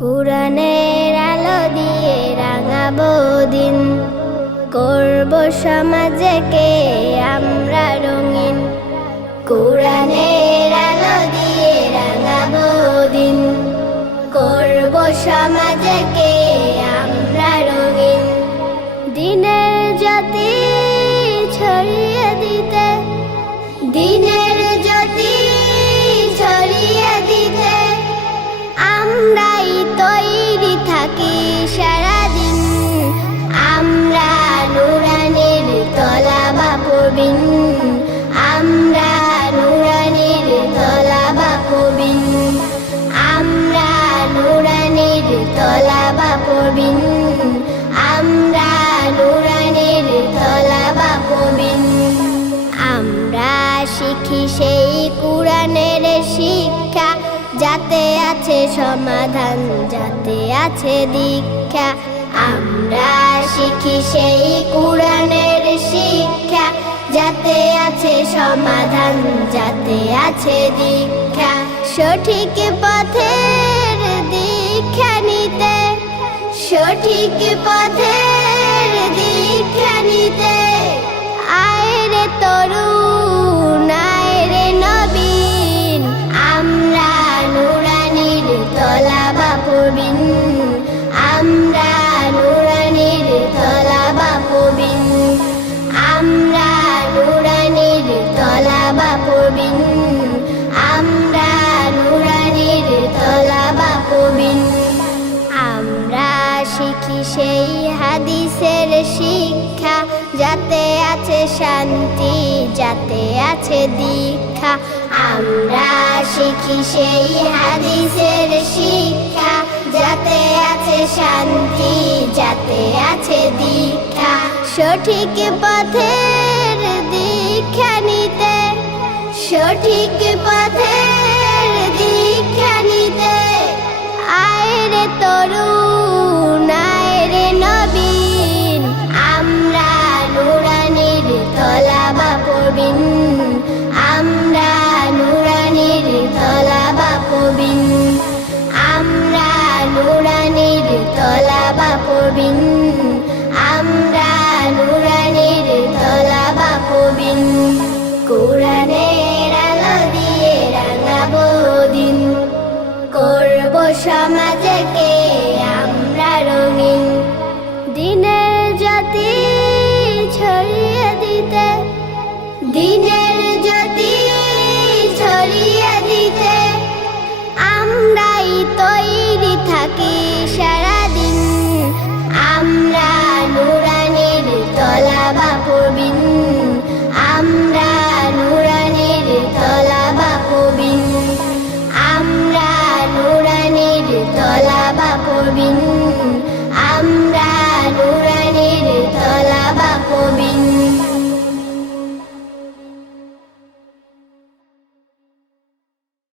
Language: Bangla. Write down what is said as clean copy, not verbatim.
কুরআনের আলো দিয়ে রাঙাবো দিন, করব সমাজকে আমরা রঙিন। কুরআনের আলো দিয়ে রাঙাবো দিন, করব সমাজকে আমরা রঙিন। দিনের জ্যোতি ছড়িয়ে দিতে, দিনের জ্যোতি ছড়িয়ে দিতে আমরাই তৈরি থাকি সারাদিন। আমরা নুরানির তলাবা পড়বিন, আমরা নুরানির তলাবা পড়বিন, আমরা নুরানির তলাবা পড়বিন, আমরা নুরানির তলাবা পড়বিন। আমরা শিখি সেই কুরআনের শিক্ষা, যাতে আছে সমাধান, যাতে আছে দীক্ষা। আমরা শিখি সেই কুরআনের শিক্ষা, যাতে আছে সমাধান, যাতে আছে দীক্ষা। সঠিক পথের দীক্ষা নিতে, সঠিক পথের দীক্ষা নিতে আয় রে তরুণ, আয় রে নবীন। আমরা নুরানির তলাবা পড়বিন, আমরা নুরানির তলাবা পড়বিন, আমরা নুরানির তলাবা পড়বিন, আমরা নুরানির তলাবা পড়বিন। আমরা শিখি সেই হাদিসের শিক্ষা, যাতে আছে শান্তি, যাতে আছে দীক্ষা। আমরা শিখি সেই হাদিসের শিক্ষা, যাতে আছে শান্তি, যাতে আছে দীক্ষা। সঠিক পথের দীক্ষা নিতে, সঠিক পথের দীক্ষা নিতে আয় রে তরুণ, আয় রে নবীন। আমরা নুরানির তলাবা পড়বিন, আমরা নুরানির তলাবা পড়বিন, আমরা নুরানির তলাবা পড়বিন, আমরা নুরানির তলাবা পড়বিন। কুরআনের আলো দিয়ে রাঙাবো দিন, করব সমাজকে আমরা রঙিন। দিনের জ্যোতি ছড়িয়ে দিতে, দিনের